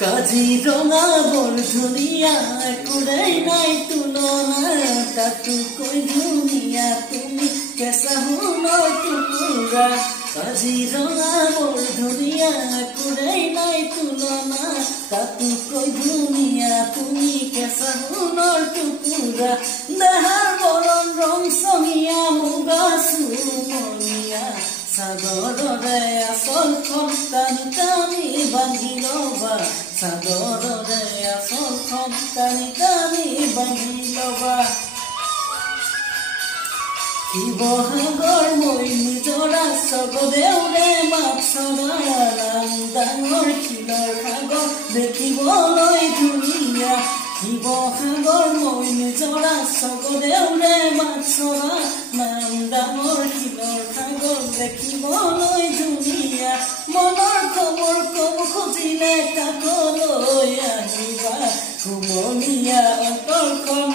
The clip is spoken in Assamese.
কাজিৰঙা বৰ ধুনীয়া একোৰেই নাই তুলনা তাতোকৈ ধুনীয়া তুমি কেঁচা সোণৰ টুকুৰা কাজিৰঙা বৰ ধুনীয়া একোৰেই নাই তুলনা তাতোকৈ ধুনীয়া তুমি কেঁচা সোণৰ টুকুৰা দেহাৰ বৰণ ৰং চঙীয়া মুগা চুমনীয়া সাগৰৰে আচলখন টানি টানি বান্ধি ল'বা সাগৰৰে আচলখন টানি টানি বান্ধি ল'বা শিৱসাগৰ মই নিজৰা স্বৰ্গদেউৰে মাছৰা ৰাম ডাঙৰ শিলৰ সাগৰ দেখিবলৈ ধুনীয়া শিৱসাগৰ মই নিজৰা স্বৰ্গদেউৰে মাছৰা নাম ডাঙৰ শিলৰ সাগৰ দেখিবলৈ ধুনীয়া মনৰ খবৰ কব খুজিলে কাষলৈ আহিবা কুমলীয়া অন্তৰখন